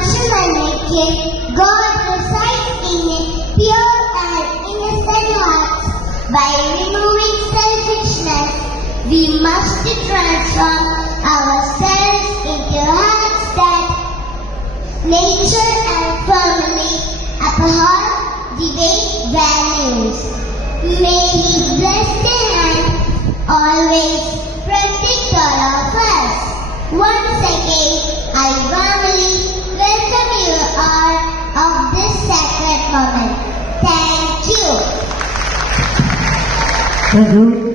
Manushyamanike, God resides in a pure and innocent hearts. By removing selfishness, we must transform ourselves into hearts that nature and family uphold divine values. May He bless their hands, always protect all of us. Once again, I warmly welcome you all of this sacred moment. Thank you. Thank you.